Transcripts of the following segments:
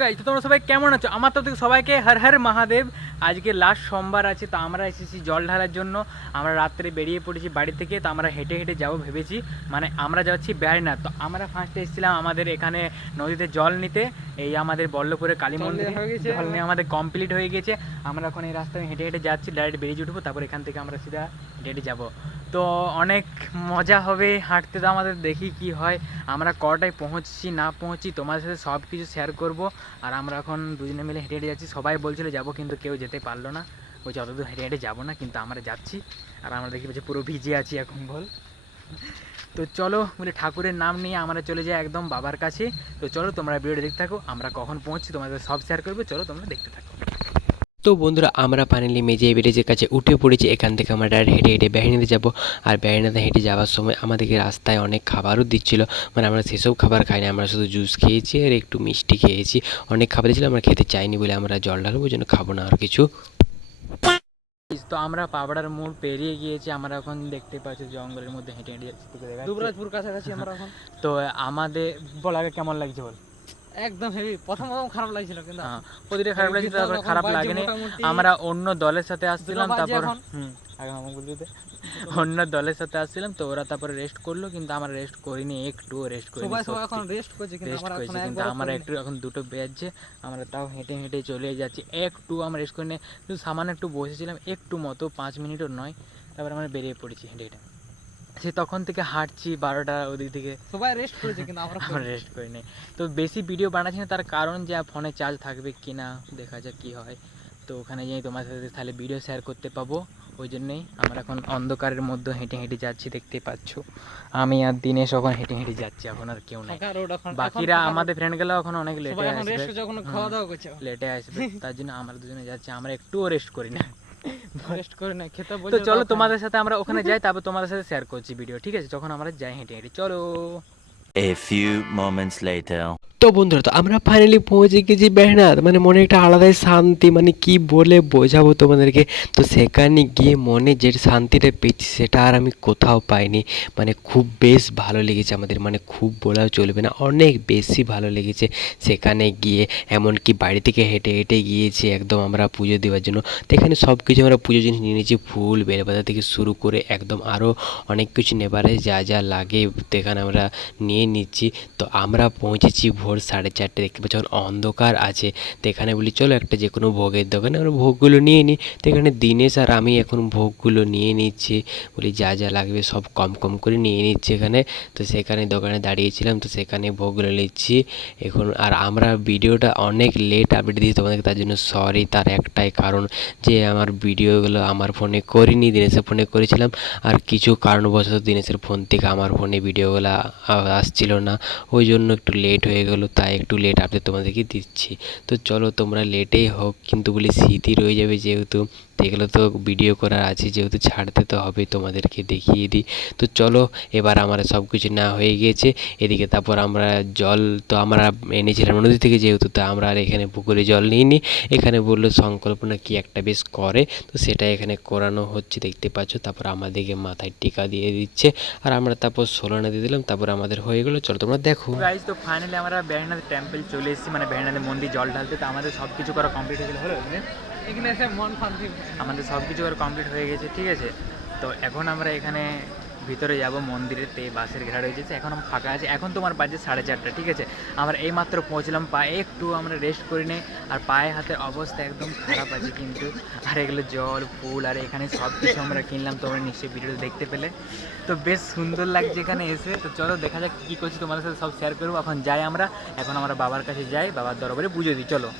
Guys তো তোমরা সবাই কেমন আছো? আমার তো থেকে সবাইকে হর হর মহাদেব। আজকে লাস্ট সোমবার আছে তো আমরা এসেছি জল ঢালার জন্য। আমরা রাত্রে বেরিয়ে পড়েছি বাড়ি থেকে তো আমরা হেঁটে হেঁটে যাব ভেবেছি। মানে আমরা যাচ্ছি বেড়াইনাথ তো আমরা ফার্স্টে এসেছিলাম আমাদের এখানে নদীতে জল নিতে। এই আমাদের বল্লভপুরে কালী মন্দিরে। জল নিয়ে আমাদের কমপ্লিট হয়ে গেছে। আমরা এখন এই রাস্তায় হেঁটে হেঁটে যাচ্ছি ডাইরেক্ট বেরিয়ে উঠবো তারপর এখান থেকে আমরা সিধা হেঁটে হেঁটে যাব। তো অনেক মজা হবে হাঁটতে তো আমাদের দেখি কি হয়। আমরা কটায় পৌঁছছি না পৌঁছি তোমাদের সাথে সব কিছু শেয়ার করব। আর আমরা এখন দুজনে মিলে হেঁটে হেঁটে যাচ্ছি। সবাই বলছিলো যাব, কিন্তু কেউ যেতে পারল না। ওই যতদূর হেঁটে হেঁটে যাব না, কিন্তু আমরা যাচ্ছি। আর আমরা দেখি বলছি, পুরো ভিজে আছি এখন, বল। তো চলো, বলে ঠাকুরের নাম নিয়ে আমরা চলে যাই একদম বাবার কাছে। তো চলো, তোমরা ভিডিওটা দেখতে থাকো, আমরা কখন পৌঁছি তোমাদের সব শেয়ার করব। চলো, তোমরা দেখতে থাকো। তো বন্ধুরা আমরা ফাইনালি মেজে ব্রিজের কাছে উঠে পড়েছি। এখান থেকে আমরা ডাইরেক্ট হেঁটে হেঁটে বেহানিতে যাব। আর বেহানিতে হেঁটে যাওয়ার সময় আমাদেরকে রাস্তায় অনেক খাবারও দিচ্ছিল। মানে আমরা সেসব খাবার খাইনি আমরা শুধু জুস খেয়েছি আর একটু মিষ্টি খেয়েছি। অনেক খাবার দিয়েছিল আমরা খেতে চাইনি বলে আমরা জল ঢালবো ওই জন্য খাব না আর কিছু। তো আমরা পাবড়ার মোড় পেরিয়ে গিয়েছি আমরা এখন দেখতে পাচ্ছি জঙ্গলের মধ্যে হেঁটে হেঁটে যাচ্ছি। দুবরাজপুর কাছাকাছি আমরা এখন। তো আমাদের বল আগে কেমন লাগছে বল? একদম হেভি প্রথম প্রথম খারাপ লাগছিল কিন্তু হ্যাঁ প্রতিটা খারাপ লাগছে কিন্তু তারপর খারাপ লাগেনি। আমরা অন্য দলের সাথে আসছিলাম তারপর হুম। অন্য দলের সাথে আসছিলাম তো ওরা তারপরে রেস্ট করল কিন্তু আমরা রেস্ট করিনি একটু রেস্ট করিনি সবাই সবাই এখন রেস্ট করছে কিন্তু রেস্ট করেছি কিন্তু আমরা একটু এখন দুটো বেজছে আমরা তাও হেঁটে হেঁটে চলে যাচ্ছি। একটু আমরা রেস্ট করে নিয়ে শুধু সামান্য একটু বসেছিলাম একটু মতো পাঁচ মিনিটও নয় তারপর আমরা বেরিয়ে পড়েছি হেঁটে হেঁটে। সে তখন থেকে হাঁটছি বারোটা ওদিক থেকে। সবাই রেস্ট করেছে কিন্তু আমরা আমরা রেস্ট করি নাই তো বেশি ভিডিও বানাচ্ছি না তার কারণ যে ফোনে চার্জ থাকবে কি না দেখা যাক কী হয়। তো ওখানে যাই তোমার সাথে তাহলে ভিডিও শেয়ার করতে পাবো। ওই জন্যই আমরা এখন অন্ধকারের মধ্যে হেঁটে হেঁটে যাচ্ছি দেখতে পাচ্ছ। আমি আর দিনেশ এখন হেঁটে হেঁটে যাচ্ছি এখন আর কেউ নাই। বাকিরা আমাদের ফ্রেন্ডগুলো এখন অনেক লেটে আসবে। খাওয়া দাওয়া লেটে আসবে। তার জন্য আমরা দুজনে যাচ্ছি আমরা একটুও রেস্ট করি না। রেস্ট করে না খেতে তো বলছে চলো তোমাদের সাথে আমরা ওখানে যাই তারপর তোমাদের সাথে শেয়ার করছি ভিডিও ঠিক আছে? যখন আমরা যাই হেঁটে হেঁটে চলো। A few moments later. তো বন্ধুরা, তো আমরা ফাইনালি পৌঁছে গেছি বেহনাথ মানে মনে একটা আলাদাই শান্তি মানে কি বলে বোঝাবো তোমাদেরকে? তো সেখানে গিয়ে মনে যে শান্তিটা পেয়েছি, সেটা আর আমি কোথাও পাইনি। মানে খুব বেশ ভালো লেগেছে আমাদের মানে খুব বলাও চলবে না, অনেক বেশি ভালো লেগেছে সেখানে গিয়ে। এমনকি বাড়ি থেকে হেঁটে হেঁটে গিয়েছি একদম আমরা পুজো দেওয়ার জন্য। তো এখানে সব কিছু আমরা পুজো জিনিস নিয়ে নিয়েছি, ফুল, বেলপাতা থেকে শুরু করে একদম আরও অনেক কিছু নেবারে যা যা লাগে, তো এখানে আমরা নিয়ে নিচ্ছি। তো আমরা পৌঁছেছি ভোর সাড়ে চারটে দেখতে পাচ্ছি। এখন অন্ধকার আছে। তো এখানে বলি, চলো একটা যে কোনো ভোগের দোকানে আমরা ভোগগুলো নিয়ে নিই। তো এখানে দিনেশ আর আমি এখন ভোগগুলো নিয়ে নিচ্ছি। বলি, যা যা লাগবে সব কম কম করে নিয়ে নিচ্ছি এখানে। তো সেখানে দোকানে দাঁড়িয়েছিলাম। তো সেখানে ভোগগুলো নিচ্ছি। এখন আর আমরা ভিডিওটা অনেক লেট আপডেট দিয়েছি তোমাদেরকে, তার জন্য সরি তার একটাই কারণ যে আমার ভিডিওগুলো আমার ফোনে করিনি, দিনেশের ফোনে করেছিলাম। আর কিছু কারণবশত দিনেশের ফোন থেকে আমার ফোনে ভিডিওগুলো আসছিল না। ওই জন্য একটু লেট হয়ে গেলো, তাই একটু লেট আপডেট তোমাদেরকে দিচ্ছি। তো চলো তোমরা লেটেই হোক, কিন্তু বলি স্মৃতি রয়ে যাবে যেহেতু। তো এগুলো তো ভিডিও করার আছে, যেহেতু ছাড়তে তো হবে, তোমাদেরকে দেখিয়ে দিই। তো চলো, এবার আমার সব কিছু না হয়ে গিয়েছে এদিকে তারপর আমরা জল তো আমরা এনেছিলাম নদী থেকে যেহেতু, তা আমরা আর এখানে পুকুরে জল নিইনি। এখানে বলল সংকল্পনা কি একটা বেশ করে, তো সেটা এখানে করানো হচ্ছে, দেখতে পাচ্ছ। তারপর আমাদেরকে মাথায় টিকা দিয়ে দিচ্ছে। আর আমরা তারপর সোলানা দিয়ে দিলাম, তারপর আমাদের হয়ে গেলো। চলো তোমরা দেখো। তো ফাইনালি আমরা বেহনাথ টেম্পল চলে এসেছি মানে বেহনাথের মন্দির জল ঢালতে। তো আমাদের সব কিছু করা কমপ্লিট হয়ে গেলো, হলো? এখানে এসে মন শান্তি আমাদের সব কিছু করা কমপ্লিট হয়ে গেছে, ঠিক আছে? তো এখন আমরা এখানে ভিতরে যাব মন্দিরের তে বাসের ঘেরা রয়েছে এখন ফাঁকা আছে। এখন তোমার বাজে সাড়ে চারটা, ঠিক আছে? আমরা এই মাত্র পৌঁছলাম পায়ে একটু আমরা রেস্ট করি নিই আর পায়ে হাতের অবস্থা একদম খারাপ আছে কিন্তু। আর এগুলো জল, ফুল, আর এখানে সব কিছু আমরা কিনলাম, তোমরা নিশ্চয়ই ভিডিওতে দেখতে পেলে। তো বেশ সুন্দর লাগছে এখানে এসে। তো চলো, দেখা যাক কী করছি, তোমাদের সাথে সব শেয়ার করব। এখন যাই আমরা, এখন আমরা বাবার কাছে যাই, বাবার দরবারে পুজো দিই, চলো।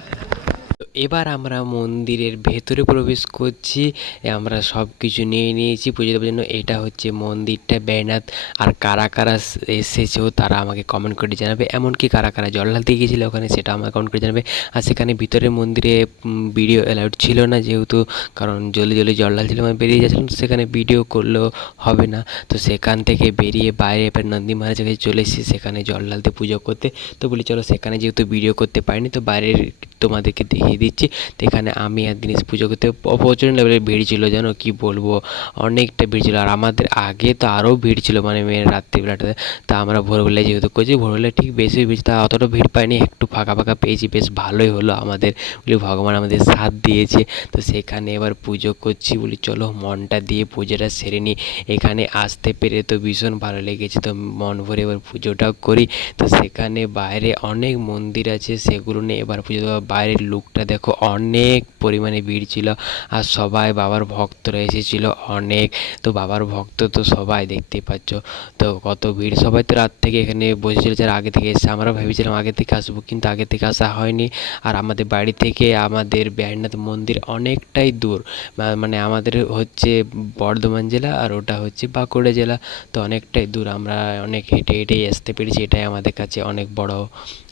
এবার আমরা মন্দিরের ভেতরে প্রবেশ করছি আমরা সব কিছু নিয়ে নিয়েছি। পুজো দেওয়ার জন্য এটা হচ্ছে মন্দিরটা বেনাথ আর কারা কারা এস- এসেছেও তারা আমাকে কমেন্ট করে জানাবে। এমনকি কারা কারা জল ঢালতে গিয়েছিল ওখানে সেটা আমাকে কমেন্ট করে জানাবে। আর সেখানে ভিতরে মন্দিরে ভিডিও অ্যালাউড ছিল না যেহেতু, কারণ জলদি জলদি জল ঢালছিলাম আমি বেরিয়ে যাচ্ছিলাম, সেখানে ভিডিও করলেও হবে না। তো সেখান থেকে বেরিয়ে বাইরে এবার নন্দী মহারাজের কাছে চলে এসেছি, সেখানে জল ঢালতে পুজো করতে। তো বলি, চলো সেখানে যেহেতু ভিডিও করতে পারিনি, তো বাইরের তোমাদেরকে দেখিয়ে দিচ্ছি। তো এখানে আমি আর দিনেশ পুজো করতে প- প্রচণ্ড লেভেলের ভিড় ছিল, জানো কি বলব? অনেকটা ভিড় ছিল। আর আমাদের আগে তো আরও ভিড় ছিল মানে মেয়ের রাত্রিবেলাটাতে। তা আমরা ভোরবেলায় যেহেতু করছি, ভোরবেলায় ঠিক বেশি ভিড় তা অতটা ভিড় পাইনি, একটু ফাঁকা ফাঁকা পেয়েছি। বেশ ভালোই হলো আমাদের। বলি ভগবান আমাদের সাথ দিয়েছে। তো সেখানে এবার পুজো করছি বলি চলো মনটা দিয়ে পুজোটা সেরে নিই। এখানে আসতে পেরে তো ভীষণ ভালো লেগেছে। তো মন ভরে এবার পুজোটাও করি। তো সেখানে বাইরে অনেক মন্দির আছে, সেগুলো নিয়ে এবার পুজো দেওয়া বাইরের লুকটা দেখো অনেক পরিমাণে ভিড় ছিল আর সবাই বাবার ভক্তরা এসেছিল, অনেক। তো বাবার ভক্ত তো সবাই দেখতেই পাচ্ছ। তো কত ভিড়। সবাই তো রাত থেকে এখানে বসেছিল, যারা আগে থেকে এসেছে। আমরা ভেবেছিলাম আগে থেকে আসব, কিন্তু আগে থেকে আসা হয়নি। আর আমাদের বাড়ি থেকে আমাদের ব্যারনাথ মন্দির অনেকটাই দূর। মানে আমাদের হচ্ছে বর্ধমান জেলা আর ওটা হচ্ছে বাঁকুড়া জেলা। তো অনেকটাই দূর। আমরা অনেক হেঁটে হেঁটেই আসতে পেরেছি। এটাই আমাদের কাছে অনেক বড়।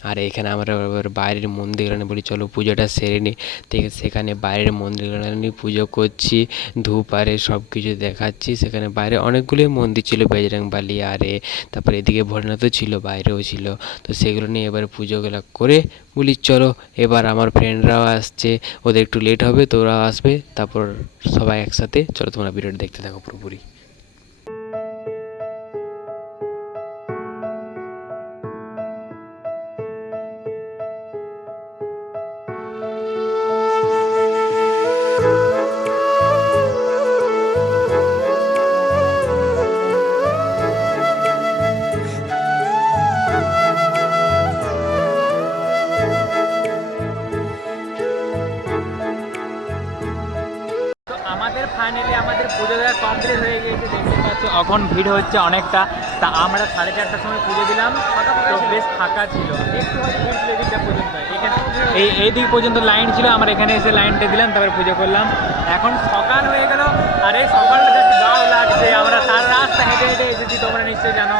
আর এখানে আমরা বাইরের মন্দিরগুলো বলি, চলো পুজোটা সেরে তো সেখানে বাইরের মন্দিরগুলো পুজো করছি ধূপ আরে সব কিছু দেখাচ্ছি। সেখানে বাইরে অনেকগুলোই মন্দির ছিল বেজরাংবালি আরে, তারপরে এদিকে ভোলেনাথও ছিল, বাইরেও ছিল। তো সেগুলো নিয়ে এবার পুজোগুলো করে বলি, চলো, এবার আমার ফ্রেন্ডরাও আসছে, ওদের একটু লেট হবে তো আসবে, তারপর সবাই একসাথে, চলো তোমরা ভিডিওটা দেখতে থাকো পুরোপুরি। এখন ভিড় হচ্ছে অনেকটা। তা আমরা সাড়ে চারটার সময় পুজো দিলাম। তো বেশ ফাঁকা ছিল। একটু এদিকটা এখানে এই এই দিক পর্যন্ত লাইন ছিল। আমরা এখানে এসে লাইনটা দিলাম, তারপরে পুজো করলাম। এখন সকাল হয়ে গেল। আর সকালটা দেখতে ভালো লাগছে। আমরা তার রাস্তা হেঁটে হেঁটে এসেছি, তোমরা নিশ্চয়ই জানো।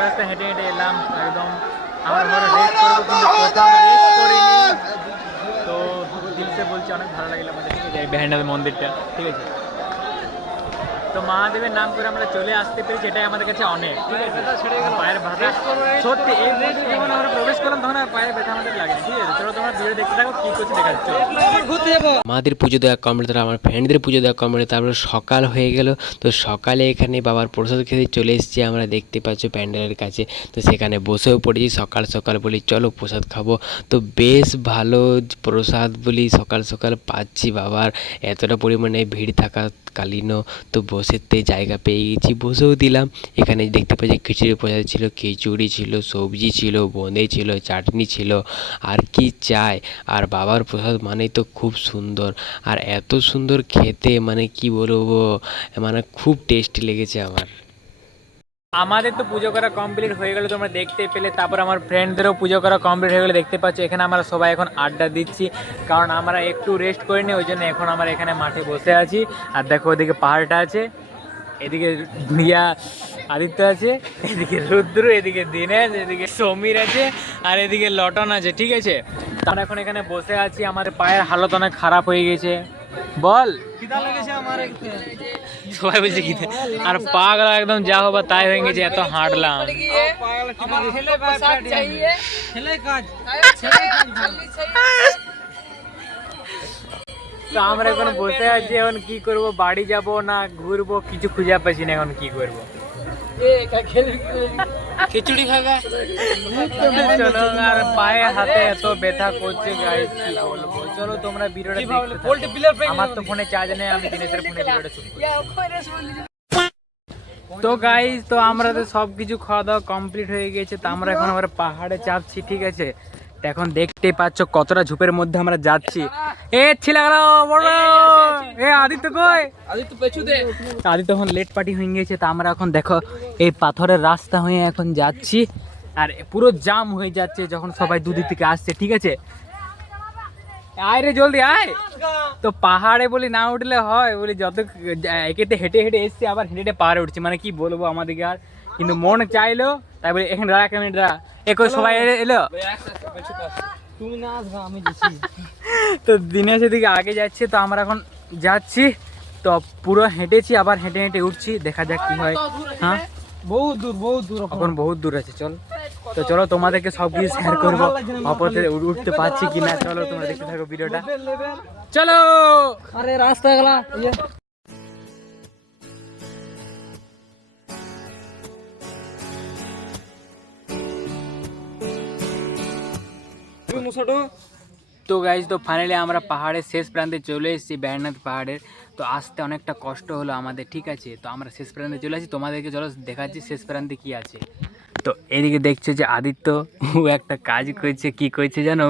রাস্তা হেঁটে হেঁটে এলাম একদম। আমার ধরো রেস্ট করব কিন্তু তো দিলসে বলছি, অনেক ভালো লাগল আমাদের। বেহান্ডার মন্দিরটা, ঠিক আছে? তো মহাদেবের নাম করে আমরা চলে আসতে পেরেছি এটাই আমাদের কাছে অনেক। ঠিক আছে? পায়ের ব্যথা। সত্যি এই মন্দিরে যখন আমরা প্রবেশ করলাম তখন আর পায়ের ব্যথা আমাদের লাগে ঠিক আছে? চলো তোমরা ভিডিও দেখতে থাকো কি করছি দেখাচ্ছ। ঘুরতে যাব। আমাদের পুজো দেওয়া কমপ্লিট তারপর আমার ফ্রেন্ডদের পুজো দেওয়া কমপ্লিট তারপরে সকাল হয়ে গেল। তো সকালে এখানে বাবার প্রসাদ খেতে চলে এসেছি আমরা দেখতে পাচ্ছ প্যান্ডেলের কাছে। তো সেখানে বসেও পড়েছি সকাল সকাল বলি চলো প্রসাদ খাব। তো বেশ ভালো প্রসাদ বলি সকাল সকাল পাচ্ছি বাবার। এতটা পরিমাণে ভিড় থাকা থাকাকালীনও তো বসেতে জায়গা পেয়ে গেছি বসেও দিলাম। এখানে দেখতে পাচ্ছি খিচুড়ি প্রসাদ ছিল, খিচুড়ি ছিল, সবজি ছিল বোঁদে ছিল, চাটনি ছিল। আর কি চাই? আর বাবার প্রসাদ মানেই তো খুব সুন্দর। আর এত সুন্দর খেতে মানে কি বলব? মানে খুব টেস্টি লেগেছে আমার। আমাদের তো পুজো করা কমপ্লিট হয়ে গেল, তোমরা দেখতে পেলে। তারপর আমার ফ্রেন্ডদেরও পুজো করা কমপ্লিট হয়ে গেলে, দেখতে পাচ্ছ। এখানে আমরা সবাই এখন আড্ডা দিচ্ছি, কারণ আমরা একটু রেস্ট করে নিই ওই জন্য এখন আমরা এখানে মাঠে বসে আছি। আর দেখো, ওদিকে পাহাড়টা আছে, এদিকে ইয়া আদিত্য আছে, এদিকে রুদ্র, এদিকে দীনেশ, এদিকে সমীর আছে, আর এদিকে লটন আছে, ঠিক আছে? আমরা এখন এখানে বসে আছি, আমাদের পায়ের হালত অনেক খারাপ হয়ে গেছে। বল। সবাই বলছে খিদে। আর পাগলা একদম যা হবে তাই হয়ে গেছে এত হাঁটলাম। তো আমরা এখন বসে আছি এখন কি করব? বাড়ি যাব না ঘুরবো? কিছু খুঁজে পাচ্ছি না এখন কি করব? খিচুড়ি খাবে? আর পায়ে হাতে এত ব্যথা করছে গাইস চলো তোমরা ভিডিওটা আমার তো ফোনে চার্জ নেই আমি দিনেশের ফোনে ভিডিওটা তো গাই তো আমরা তো সব কিছু খাওয়া দাওয়া কমপ্লিট হয়ে গেছে তো আমরা এখন আমরা পাহাড়ে চাপছি ঠিক আছে? এখন দেখতেই পাচ্ছ কতটা ঝুপের মধ্যে আমরা যাচ্ছি। এ ছিল বড়। এ আদিত্য কই? আদি তো আদিত্য এখন লেট পার্টি হয়ে গেছে তো আমরা এখন দেখো এই পাথরের রাস্তা হয়ে এখন যাচ্ছি। আর পুরো জাম হয়ে যাচ্ছে যখন সবাই দুদিক থেকে আসছে ঠিক আছে? আয় রে জলদি আয়। তো পাহাড়ে বলি না উঠলে হয় বলি যত একেতে হেঁটে হেঁটে এসছি আবার হেঁটে হেঁটে পাহাড়ে উঠছে। মানে কি বলব আমাদেরকে আর? কিন্তু মন চাইলো তাই তারপরে এখানে দাঁড়া একই সবাই এলো তুমি না আসবা আমি যাচ্ছি তো দিনের সেদিকে আগে যাচ্ছে তো আমরা এখন যাচ্ছি। তো পুরো হেঁটেছি আবার হেঁটে হেঁটে উঠছি দেখা যাক কি হয়। হ্যাঁ? বহুত দূর বহুত দূর এখন। বহুত দূর আছে চল। তো চলো তোমাদেরকে সব কিছু শেয়ার করব। অপরতে উঠতে পারছি কি না চলো তোমরা দেখতে থাকো ভিডিওটা। চলো! আরে রাস্তা গেলা তো গাইজ তো ফাইনালি আমরা পাহাড়ের শেষ প্রান্তে চলে এসেছি ব্যারনাথ পাহাড়ের। তো আসতে অনেকটা কষ্ট হলো আমাদের ঠিক আছে? তো আমরা শেষ প্রান্তে চলে আসি। তোমাদেরকে চলো দেখাচ্ছি শেষ প্রান্তে কি আছে। তো এদিকে দেখছ যে আদিত্য ও একটা কাজ করছে। কি করছে জানো?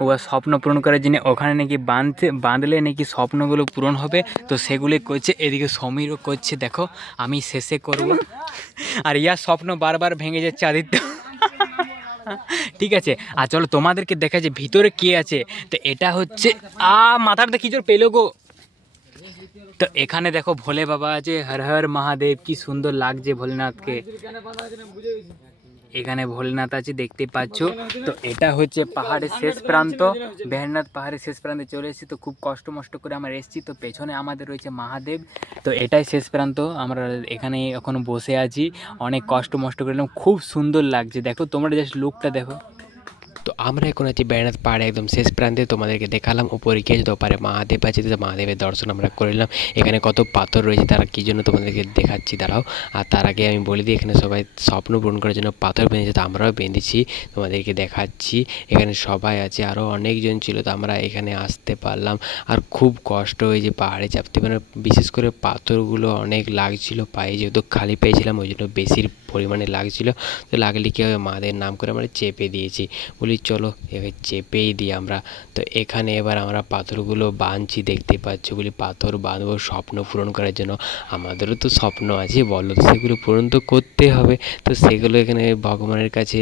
ও স্বপ্ন পূরণ করার জন্য ওখানে নাকি বাঁধতে বাঁধলে নাকি স্বপ্নগুলো পূরণ হবে। তো সেগুলি করছে। এদিকে সমীরও করছে। দেখো আমি শেষে করব। আর ইয়ার স্বপ্ন বারবার ভেঙে যাচ্ছে আদিত্য। ঠিক আছে, আর চলো তোমাদেরকে দেখা যে ভিতরে কে আছে। তো এটা হচ্ছে আ মাথার কি জোর পেল গো? তো এখানে দেখো ভোলে বাবা আছে, হর হর মহাদেব, কি সুন্দর লাগছে ভোলেনাথকে। এখানে ভোলেনাথ আছে দেখতে পাচ্ছ। তো এটা হচ্ছে পাহাড়ের শেষ প্রান্ত। ভেরনাথ পাহাড়ের শেষ প্রান্তে চলে এসেছি। তো খুব কষ্ট মষ্ট করে আমরা এসেছি। তো পেছনে আমাদের রয়েছে মহাদেব। তো এটাই শেষ প্রান্ত। আমরা এখানে এখন বসে আছি। অনেক কষ্ট মষ্ট করে খুব সুন্দর লাগছে। দেখো, তোমরা জাস্ট লুকটা দেখো। তো আমরা এখন আছি বেড়ানাথ পাহাড়ে, একদম শেষ প্রান্তে। তোমাদেরকে দেখালাম, উপরে গিয়ে যদি ওপারে মহাদেব আছে তো মহাদেবের দর্শন আমরা করলাম এখানে কত পাথর রয়েছে, তারা কী জন্য তোমাদেরকে দেখাচ্ছি? দাঁড়াও। আর তার আগে আমি বলে দিই, এখানে সবাই স্বপ্ন পূরণ করার জন্য পাথর বেঁধেছে, তো আমরাও বেঁধেছি। তোমাদেরকে দেখাচ্ছি। এখানে সবাই আছে আরও অনেকজন ছিল, তো আমরা এখানে আসতে পারলাম। আর খুব কষ্ট হয়েছে পাহাড়ে চাপতে মানে বিশেষ করে পাথরগুলো অনেক লাগছিল, পায়ে যেহেতু খালি পেয়েছিলাম, ওই জন্য বেশি পরিমাণে লাগছিল। তো লাগলে কী হবে? মাদের নাম করে আমরা চেপে দিয়েছি। বলি, চলো এবার চেপেই দিই আমরা। তো এখানে এবার আমরা পাথরগুলো বাঁধছি, দেখতে পাচ্ছ। বলি, পাথর বাঁধবো স্বপ্ন পূরণ করার জন্য। আমাদেরও তো স্বপ্ন আছে, বলো সেগুলো পূরণ তো করতে হবে। তো সেগুলো এখানে ভগবানের কাছে,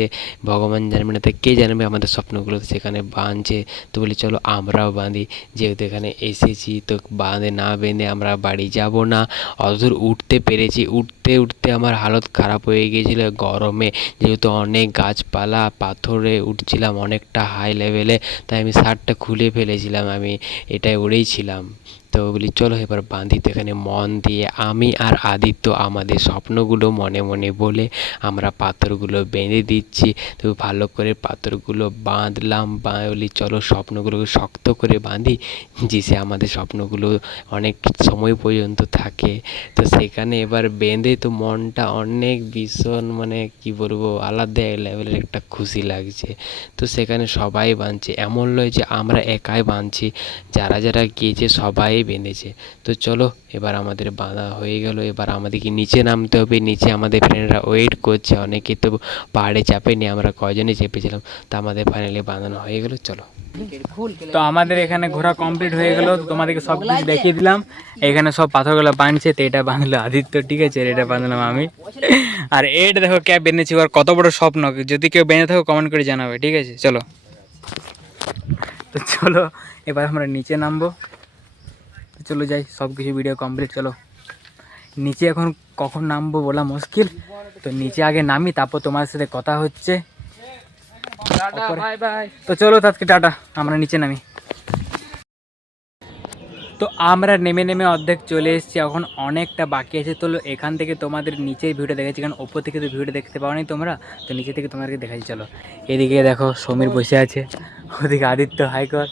ভগবান জানবে না তো কে জানবে? আমাদের স্বপ্নগুলো তো সেখানে বাঁধছে। তো বলি, চলো, আমরাও বাঁধি। যেহেতু এখানে এসেছি, তো বাঁধে না বেঁধে আমরা বাড়ি যাব না। অতদূর উঠতে পেরেছি। উঠতে উঠতে আমার হালত খারাপ হয়ে গিয়েছিল গরমে। যেহেতু অনেক গাছপালা, পাথরে উঠছিলাম অনেকটা হাই লেভেলে তাই আমি শার্টটা খুলে ফেলেছিলাম, আমি এটাই উড়েই ছিলাম। তো বলি চলো এবার বাঁধি এখানে মন দিয়ে আমি আর আদিত্য আমাদের স্বপ্নগুলো মনে মনে বলে আমরা পাথরগুলো বেঁধে দিচ্ছি। তো ভালো করে পাথরগুলো বাঁধলাম বা বলি, চলো স্বপ্নগুলোকে শক্ত করে বাঁধি যে সে আমাদের স্বপ্নগুলো অনেক সময় পর্যন্ত থাকে। তো সেখানে এবার বেঁধে তো মনটা অনেক ভীষণ মানে কি বলব, আলাদা লেভেলের একটা খুশি লাগছে। তো সেখানে সবাই বাঁধছে, এমন নয় যে আমরা একাই বাঁধছি। যারা যারা গিয়েছে সবাই বেঁধেছে। তো চলো, এবার আমাদের বাঁধা হয়ে গেল। এবার আমাদেরকে নিচে নামতে হবে। নিচে আমাদের ফ্রেন্ডরা ওয়েট করছে। অনেকে তো পাহাড়ে চাপেনি আমরা কজনে চেপেছিলাম। তো আমাদের ফাইনালি বাঁধানো হয়ে গেল। চলো। তো আমাদের এখানে ঘোরা কমপ্লিট হয়ে গেল। তোমাদেরকে সব কিছু দেখিয়ে দিলাম। এখানে সব পাথরগুলো বাঁধছে, তো এটা বাঁধলো আদিত্য। ঠিক আছে, এটা বাঁধলাম আমি। আর এটা দেখো ক্যাব বেঁধেছি আর কত বড় স্বপ্ন। যদি কেউ বেঁধে থাকো কমেন্ট করে জানাবে। ঠিক আছে, চলো। তো চলো, এবার আমরা নিচে নামবো। চলো যাই সব কিছু ভিডিও কমপ্লিট চলো। নিচে এখন কখন নামবো বলা মুশকিল। তো নিচে আগে নামি তারপর তোমার সাথে কথা হচ্ছে। তো চলো তাৎকে টাটা আমরা নিচে নামি। তো আমরা নেমে নেমে অর্ধেক চলে এসেছি এখন অনেকটা বাকি আছে। তো এখান থেকে তোমাদের নিচের ভিউটা দেখেছি কারণ ওপর থেকে তো ভিউটা দেখতে পাও নি তোমরা। তো নিচে থেকে তোমাদেরকে দেখাচ্ছি চলো। এদিকে দেখো সমীর বসে আছে ওদিকে আদিত্য হাইকর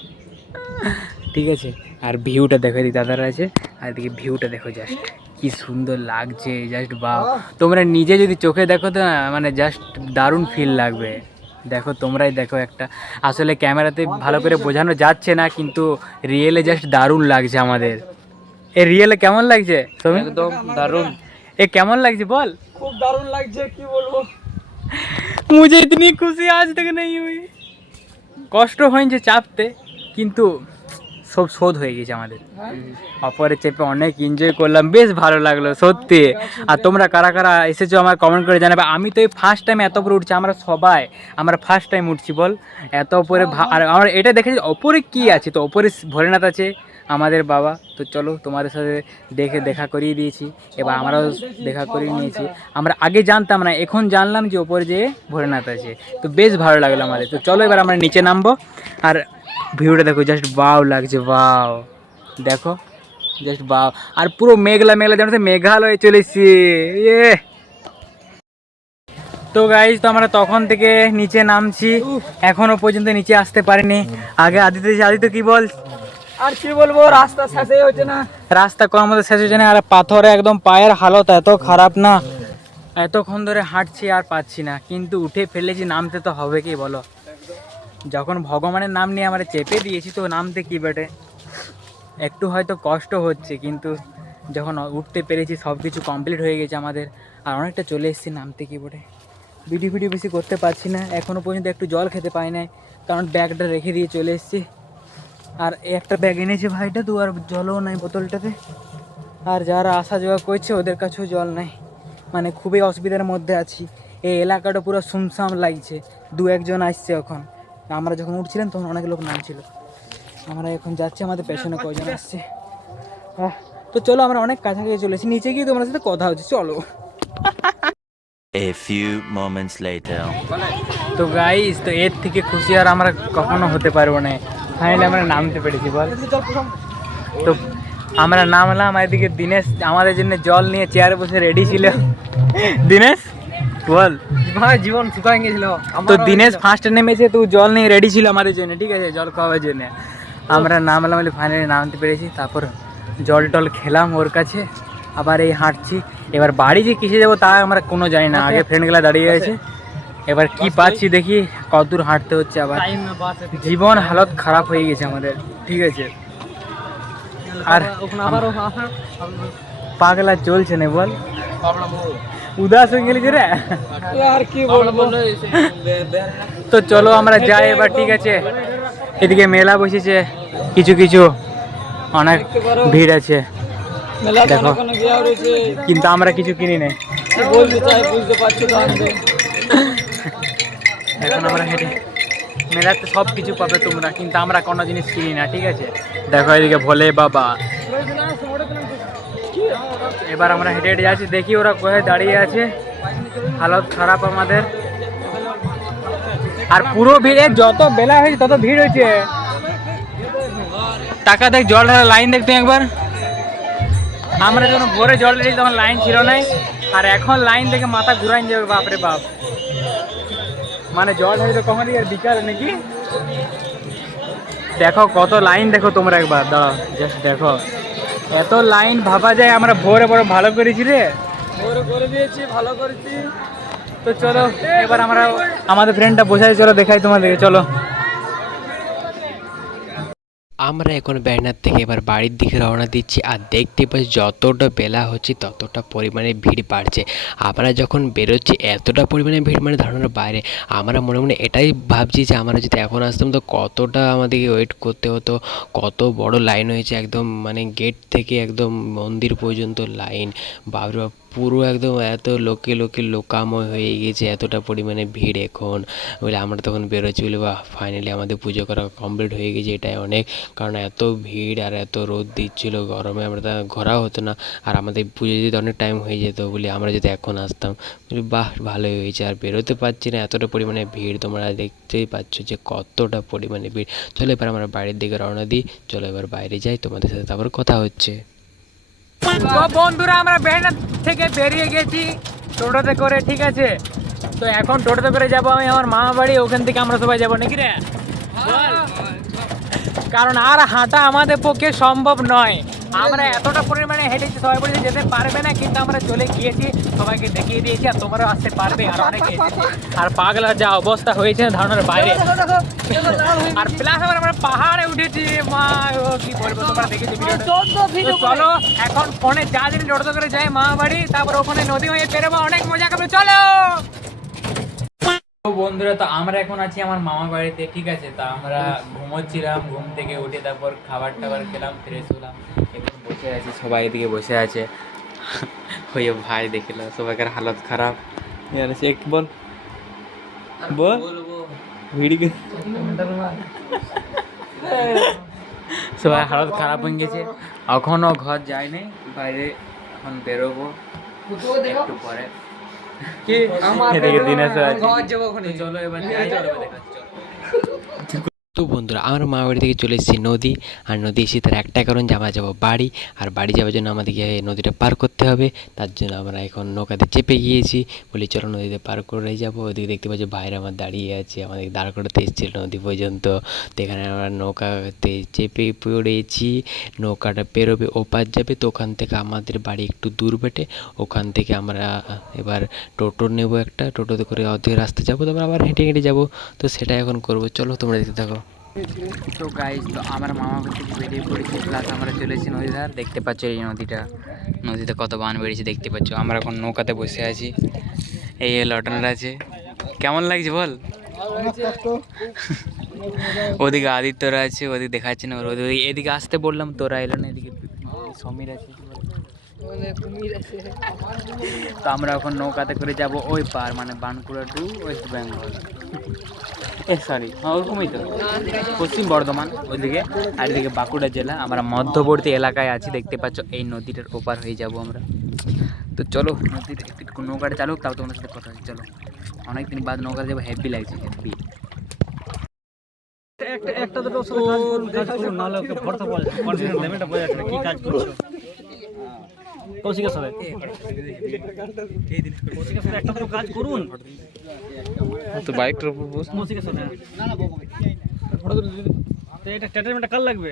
ঠিক আছে। আর ভিউটা দেখো এদিকে দাদারা আছে আর এদিকে ভিউটা দেখো জাস্ট কি সুন্দর লাগছে জাস্ট বা তোমরা নিজে যদি চোখে দেখো তো মানে জাস্ট দারুণ ফিল লাগবে। দেখো তোমরাই দেখো একটা। আসলে ক্যামেরাতে ভালো করে বোঝানো যাচ্ছে না কিন্তু রিয়েলে জাস্ট দারুণ লাগছে আমাদের। এ রিয়েলে কেমন লাগছে তুমি একদম দারুণ। এ কেমন লাগছে বল? খুব দারুণ লাগছে কি বলব? মুঝে ইতনি খুশি আজ তক নেই হুই। কষ্ট হয়েছে চাপতে কিন্তু সব শোধ হয়ে গেছে আমাদের। অপরে চেপে অনেক এনজয় করলাম, বেশ ভালো লাগল, সত্যি। আর তোমরা কারা কারা এসেছ আমার কমেন্ট করে জানাবে। আমি তো এই ফার্স্ট টাইম এত উপরে উঠছি, আমরা সবাই, আমরা ফার্স্ট টাইম উঠছি বল। এত উপরে আর আমরা এটা দেখেছি ওপরে কি আছে? তো ওপরে ভোলেনাথ আছে, আমাদের বাবা। তো চলো তোমাদের সাথে দেখে দেখা করিয়ে দিয়েছি। এবার আমরাও দেখা করিয়ে নিয়েছি। আমরা আগে জানতাম না, এখন জানলাম যে ওপরে যে ভোলেনাথ আছে। তো বেশ ভালো লাগল আমাদের। তো চলো এবার আমরা নিচে নামবো। আর ভিউটা দেখো জাস্ট বাও লাগছে বাও দেখো জাস্ট বাও আর পুরো মেঘলা মেঘলা তো মেঘালয়ে চলেছি ইয়ে। তো গাইজ তো আমরা তখন থেকে নিচে নামছি এখনও পর্যন্ত নিচে আসতে পারিনি। আগে আদিত্য আদিত্য কি বল? আর কি বলব রাস্তা শেষই হচ্ছে না। রাস্তা কোন মধ্যে শেষ হচ্ছে না আর পাথরে একদম পায়ের হালত এত খারাপ না। এতক্ষণ ধরে হাঁটছি আর পাচ্ছি না কিন্তু উঠে ফেলেছি নামতে তো হবে কি বলো? যখন ভগবানের নাম নিয়ে আমরা চেপে দিয়েছি, তো নামতে কি বেটে? একটু হয়তো কষ্ট হচ্ছে, কিন্তু যখন উঠতে পেরেছি সব কিছু কমপ্লিট হয়ে গেছে আমাদের। আর অনেকটা চলে এসেছি, নামতে কি বটে? ভিডিও ভিডিও বেশি করতে পারছি না এখনও পর্যন্ত একটু জল খেতে পাই নাই, কারণ ব্যাগটা রেখে দিয়ে চলে এসেছি। আর একটা ব্যাগ এনেছে ভাইটা, তো আর জলও নাই বোতলটাতে। আর যারা আসা যাওয়া করছে, ওদের কাছেও জল নাই। মানে খুবই অসুবিধার মধ্যে আছি। এই এলাকাটা পুরো সুমসাম লাগছে। দু একজন আসছে এখন। আমরা যখন উঠছিলাম তখন অনেক লোক নামছিল। আমরা এখন যাচ্ছি আমাদের পেছনে কয়জন আসছে। আহ, তো চলো আমরা অনেক কাছাকাছি চলেছি নিচে গিয়ে তোমার সাথে কথা হচ্ছে চলো। A few moments later. তো গাইস তো এর থেকে খুশি আর আমরা কখনো হতে পারব না। ফাইনালি আমরা নামতে পেরেছি বল। তো আমরা নামলাম এদিকে দিনেশ আমাদের জন্য জল নিয়ে চেয়ারে বসে রেডি ছিল। দিনেশ? বল। ভাই জীবন শুকাই গেছিল। তো দিনেশ ফার্স্ট নেমেছে তো জল নিয়ে রেডি ছিল আমাদের জন্য ঠিক আছে? জল খাওয়ার জন্য। আমরা নামলাম বলে ফাইনালি নামতে পেরেছি তারপর জল টল খেলাম ওর কাছে। আবার এই হাঁটছি। এবার বাড়ি যে কিসে যাব তা আমরা কোনো জানি না। আগে ফ্রেন্ডগুলা দাঁড়িয়ে আছে। এবার কি পাচ্ছি দেখি কতদূর হাঁটতে হচ্ছে আবার। জীবন হালত খারাপ হয়ে গেছে আমাদের ঠিক আছে? আর পাগলা চলছে না বল। উদাস হয়ে গেলি রে? আর কি বলব? তো চলো আমরা যাই এবার ঠিক আছে। এদিকে মেলা বসেছে কিছু কিছু। অনেক ভিড় আছে। দেখো। কিন্তু আমরা কিছু কিনি নাই। এখন আমরা হেঁটে মেলাতে সব কিছু পাবে তোমরা কিন্তু আমরা কোনো জিনিস কিনি না ঠিক আছে? দেখো এদিকে ভোলে বাবা। এবার আমরা হেঁটে হেঁটে যাচ্ছি, দেখি ওরা কোথায় দাঁড়িয়ে আছে। হালত খারাপ আমাদের। আর পুরো ভিড়ে যত বেলা হয়েছে, তত ভিড় হয়েছে। টাকা দেখ, জল ঢালা, লাইন দেখতে একবার। আমরা যখন ভোরে জল ঢেলি তখন লাইন ছিল নাই আর এখন লাইন দেখে মাথা ঘুরাই যাবে, বাপরে বাপ। মানে জল হয়তো কখন আর বিকালে নাকি? দেখো কত লাইন, দেখো তোমরা একবার, দাঁড়াও জাস্ট দেখো। এত লাইন ভাবা যায় আমরা ভোরে বড় ভালো করেছি রে। ভোরে করে দিয়েছি ভালো করেছি। তো চলো এবার আমরা আমাদের ফ্রেন্ডটা বোঝাই চলো দেখাই তোমাদেরকে চলো। আমরা এখন ব্যানার থেকে এবার বাড়ির দিকে রওনা দিচ্ছি আর দেখতে পাচ্ছি যতটা বেলা হচ্ছে ততটা পরিমাণে ভিড় বাড়ছে। আমরা যখন বেরোচ্ছি এতটা পরিমাণে ভিড় মানে ধারণার বাইরে। আমরা মনে মনে এটাই ভাবছি যে আমরা যদি এখন আসতাম তো কতটা আমাদেরকে ওয়েট করতে হতো, কত বড় লাইন হয়েছে একদম মানে গেট থেকে একদম মন্দির পর্যন্ত লাইন বাবরে পুরো একদম এত লোকে লোকে লোকাময় হয়ে গেছে এতটা পরিমাণে ভিড় এখন। বলে আমরা তখন বেরোচ্ছি বলে বা ফাইনালি আমাদের পুজো করা কমপ্লিট হয়ে গেছে এটাই অনেক। কারণ এত ভিড় আর এত রোদ দিচ্ছিল, গরমে আমরা তা ঘোরা হতো না। আর আমাদের পুজো যদি অনেক টাইম হয়ে যেত বলে, আমরা যদি এখন আসতাম, বলি, বাহ, ভালোই হয়েছে। আর বেরোতে পারছি না, এতটা পরিমাণে ভিড় তোমরা দেখতেই পাচ্ছ যে কতটা পরিমাণে ভিড়। চলো এবার আমরা বাইরের দিকে রওনা দিই, চলো এবার বাইরে যাই, তোমাদের সাথে তারপর কথা হচ্ছে। তো বন্ধুরা আমরা বেড়ার থেকে বেরিয়ে গেছি টোটোতে করে ঠিক আছে? তো এখন টোটোতে করে যাব আমি আমার মামা বাড়ি ওখান থেকে আমরা সবাই যাব নাকি রে? বল। কারণ আর হাঁটা আমাদের পক্ষে সম্ভব নয়। আমরা এতটা পরিমাণে হেঁটেছি সবাই বলেছে যেতে পারবে না কিন্তু আমরা চলে গিয়েছি সবাইকে দেখিয়ে দিয়েছি আর তোমরাও আসতে পারবে আর অনেকে আর পাগলার যা অবস্থা হয়েছে ধারণার বাইরে। আর প্লাস আবার আমরা পাহাড়ে উঠেছি মা ও কি বলব তোমরা দেখেছ চলো এখন ফোনে নিয়ে টোটো করে যাই মা বাড়ি তারপর ওখানে নদী হয়ে পেরোবো অনেক মজা করবে চলো! বন্ধুরা তো আমরা এখন আছি আমার মামা বাড়িতে ঠিক আছে? তা আমরা ঘুমোচ্ছিলাম ঘুম থেকে উঠে তারপর খাবার টাবার খেলাম ফ্রেশ হলাম এখন বসে আছি সবাই এদিকে বসে আছে। হয়ে ভাই দেখিল সবাইকার হালত খারাপ। সে বল বল। ভিড় সবাই হালত খারাপ হয়ে গেছে। এখনও ঘর যায়নি বাইরে এখন বেরোবো একটু পরে। কি? আমার দিনে চলো এবার যাই চলো এবার দেখাচ্ছি, চলো। তো বন্ধুরা, আমরা মা বাড়ি থেকে চলে এসেছি নদী, আর নদী এসে তার একটা কারণ যে আমরা যাব বাড়ি, আর বাড়ি যাওয়ার জন্য আমাদেরকে নদীটা পার করতে হবে, তার জন্য আমরা এখন নৌকাতে চেপে গিয়েছি, বলি চলো নদীতে পার করে যাব, ওদিকে দেখতে পাচ্ছি বাইরে আমার দাঁড়িয়ে আছে, আমাদের দাঁড় করাতে এসেছিল নদী পর্যন্ত, তো এখানে আমরা নৌকাতে চেপে পড়েছি, নৌকাটা পেরোবে, ওপার যাবে, তো ওখান থেকে আমাদের বাড়ি একটু দূর বেটে, ওখান থেকে আমরা এবার টোটো নেব একটা, টোটোতে করে অর্ধেক রাস্তা যাব, তারপর আবার হেঁটে হেঁটে যাব, তো সেটা এখন করব, চলো তোমরা দেখতে থাকো। তো গাইজ তো আমার মামা থেকে বেরিয়ে পড়েছি প্লাস আমরা চলেছি নদী ধার দেখতে পাচ্ছ এই নদীটা। নদীতে কত বান বেড়েছে দেখতে পাচ্ছ। আমরা এখন নৌকাতে বসে আছি। এই লটনের আছে। কেমন লাগছে বল? ওদিকে আদিত্যরা আছে, ওদিকে দেখাচ্ছে না। ওদিকে এদিকে আসতে বললাম, তোরা এলো না, এদিকে সমীর আছে। তো আমরা এখন নৌকাতে করে যাব ওই পার মানে বানকুড়া টু ওয়েস্ট বেঙ্গল এ সরি হ্যাঁ ওরকমই তো। পশ্চিম বর্ধমান, ওইদিকে। আর এদিকে বাঁকুড়া জেলা, আমরা মধ্যবর্তী এলাকায় আছি, দেখতে পাচ্ছ। এই নদীটার ওপার হয়ে যাব আমরা। তো চলো, নদীর একটু নৌকাটা চালুক, তাও তোমাদের সাথে কথা হচ্ছে। চলো। অনেকদিন বাদ নৌকাতে যাব হ্যাপি লাগছে হ্যাপি একটা দুটো করুন নাহলে ওকে ভরতে যাচ্ছে কি কাজ করছ? কৌশিকের সাথে কৌশিকের সাথে একটা দুটো কাজ করুন তো বাইকটার উপর বস কৌশিকের সাথে তো এটা স্টেটমেন্টটা কার লাগবে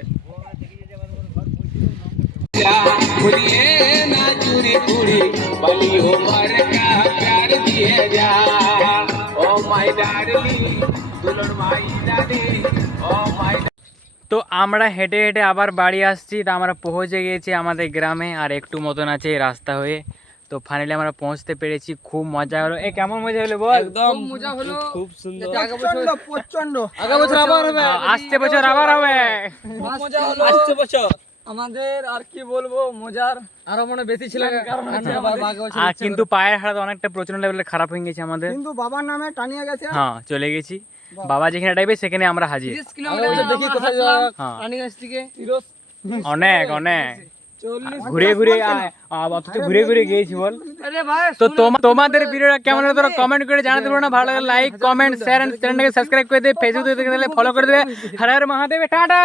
তো আমরা হেঁটে হেঁটে আবার বাড়ি আসছি তা আমরা পৌঁছে গিয়েছি আমাদের গ্রামে আর একটু মতন আছে এই রাস্তা হয়ে। তো ফাইনালি আমরা পৌঁছতে পেরেছি খুব মজা হলো। এ কেমন মজা হলো বল? একদম। মজা হলো। খুব সুন্দর। প্রচণ্ড আগামী বছর আবার হবে। আ- আসছে বছর আবার হবে। মজা হলো। আসছে বছর আমাদের আর কি বলব মজার আরও মনে বেশি ছিল। কারণ হচ্ছে আর কিন্তু পায়ের হাড় অনেকটা প্রচণ্ড লেভেলে খারাপ হয়ে গেছে আমাদের। কিন্তু বাবার নামে টানিয়ে গেছে হ্যাঁ চলে গেছি। বাবা যেখানে ডাইবে সেখানে আমরা হাজির। হ্যাঁ। অনেক অনেক। ঘুরে ঘুরে অথচ ঘুরে ঘুরে গিয়েছি বল। তো তোমা- তোমাদের ভিডিওটা কেমন হলো? তোরা কমেন্ট করে জানাতে পারো না। ভালো লাগে লাইক কমেন্ট শেয়ার চ্যানেলটাকে সাবস্ক্রাইব করে দেবে ফেসবুক থেকে ফলো করে দেবে হর হর মহাদেব টাটা!